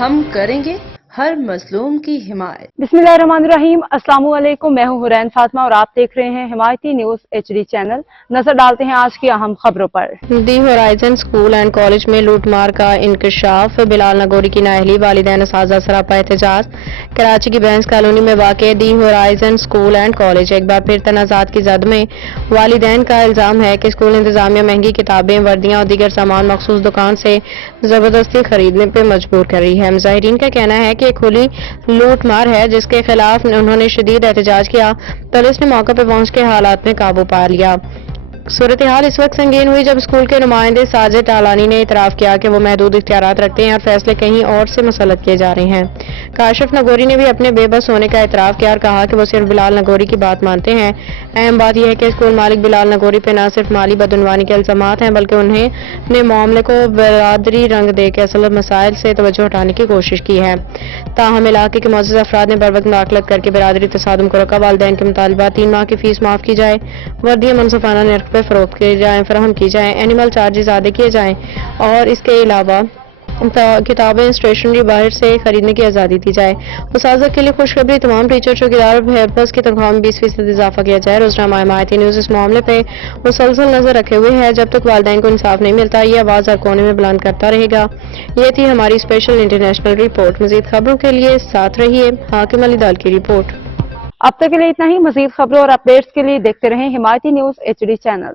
ہم کریں گے ہر مظلوم کی حمایت۔ बिस्मिल्लाहिर्रहमानिर्रहीम। अस्सलाम वालेकुम। मैं हूं हुरैन फातिमा और आप देख रहे हैं हिमायती न्यूज HD चैनल। नजर डालते हैं आज की अहम खबरों पर। दी होराइजन स्कूल एंड कॉलेज में लूटमार का इंकशाफ, बिलाल नगोरी की नाअहली, वालिदैन असातिज़ा सरापा एहतजाज। कराची की बैंस कॉलोनी में वाक़ दी होराइजन स्कूल एंड कॉलेज एक बार फिर तनाज़ात की जद में। वालिदैन का इल्ज़ाम है कि स्कूल इंतजामिया महंगी किताबें, वर्दियाँ और दीगर सामान मखसूस दुकान से ज़बरदस्ती खरीदने पर मजबूर कर रही है। मुज़ाहिरीन का कहना है कि खुली लूटमार है, जिसके खिलाफ उन्होंने शदीद एहतजाज किया। पुलिस ने मौके पर पहुंच के हालात में काबू पा लिया। सूरत हाल इस वक्त संगीन हुई जब स्कूल के नुमाइंदे साजिद टालानी ने इतराफ़ किया कि वो महदूद इख्तियारात रखते हैं और फैसले कहीं और से मुसल्लत किए जा रहे हैं। काशिफ नगोरी ने भी अपने बेबस होने का इतराफ़ किया और कहा कि वो सिर्फ बिलाल नगोरी की बात मानते हैं। अहम बात यह है कि स्कूल मालिक बिलाल नगोरी पे न सिर्फ माली बदउनवानी के इल्ज़ामात हैं, बल्कि उन्हें अपने मामले को बरादरी रंग दे के असल मसाइल से तवज्जो हटाने की कोशिश की है। ताहम इलाके के मुअज़्ज़ज़ अफराद ने बर वक्त मुदाखलत करके बरादरी तसादुम को रोका। वालिदैन के मुतालबा 3 माह की फीस माफ़ की जाए, वर्दियाँ मुनसिफाना नर्ख पर फरोख्त की जाए, फराहम की जाए, एनिमल चार्जेस आदे किए जाएँ और इसके अलावा किताबें स्टेशनरी बाहर से खरीदने की आज़ादी दी जाए। उस्ताज़ के लिए खुशखबरी, तमाम टीचर चौकीदार और हेल्पर्स की तनख्वाह में 20% इजाफा किया जाए। रोजनामा हिमायती न्यूज़ इस मामले पे मुसलसल नजर रखे हुए है। जब तक वालिदैन को इंसाफ नहीं मिलता, ये आवाज़ हर कोने में बुलंद करता रहेगा। ये थी हमारी स्पेशल इंटरनेशनल रिपोर्ट। मज़ीद खबरों के लिए साथ रहिए। हाकिम अली दाल की रिपोर्ट। अब तक के लिए इतना ही। मजीद खबरों और अपडेट्स के लिए देखते रहें हिमायती न्यूज HD चैनल।